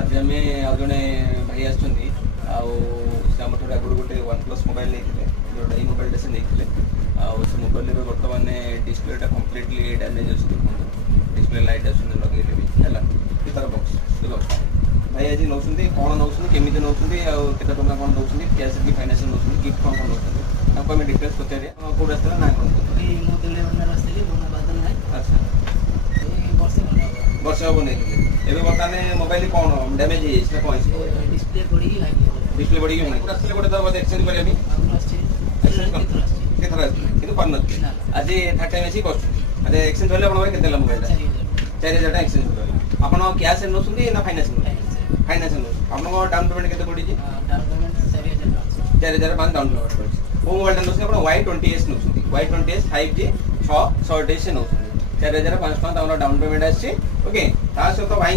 आज आम आ जड़े भाई आम आगुरी गोटे OnePlus मोबाइल नहीं जोटा ये मोबाइल से नहीं से मोबाइल बर्तमान डिस्प्लेटा कम्प्लीटली डैमेज अच्छे देखो डिस्प्ले लाइट आसुन लगे भी तार बक्स देखो भाई आज नौ कौन नौ केमी नौ के कौन दौरान कैश कि फाइनान्स नौ गिफ्ट कौन कौन नौ आम डिटेल्स पचारे कौट आसला ना कौन अच्छा वर्ष हम नहीं एवं बर्तमान मोबाइल कौन डैमेज है कौन डिस्प्ले बढ़ी आसले गोटे थर एक्सचेंज करवा कि कर आज थर्ड टाइम आसी कर एक्सचेंज करेंगे आप के मोबाइल 4000 एक्सचेंज कर आप कैश नौ ना फाइनान्स फाइनान्स नौ आप डाउन पेमेंट के पड़ी 4005 डाउन पेमेंट पड़ी वो मोबाइल नौ Y20s नौ Y20s 5G 6 डिश से नौ 4005 डाउन पेमेंट आसी ओके सहित भाई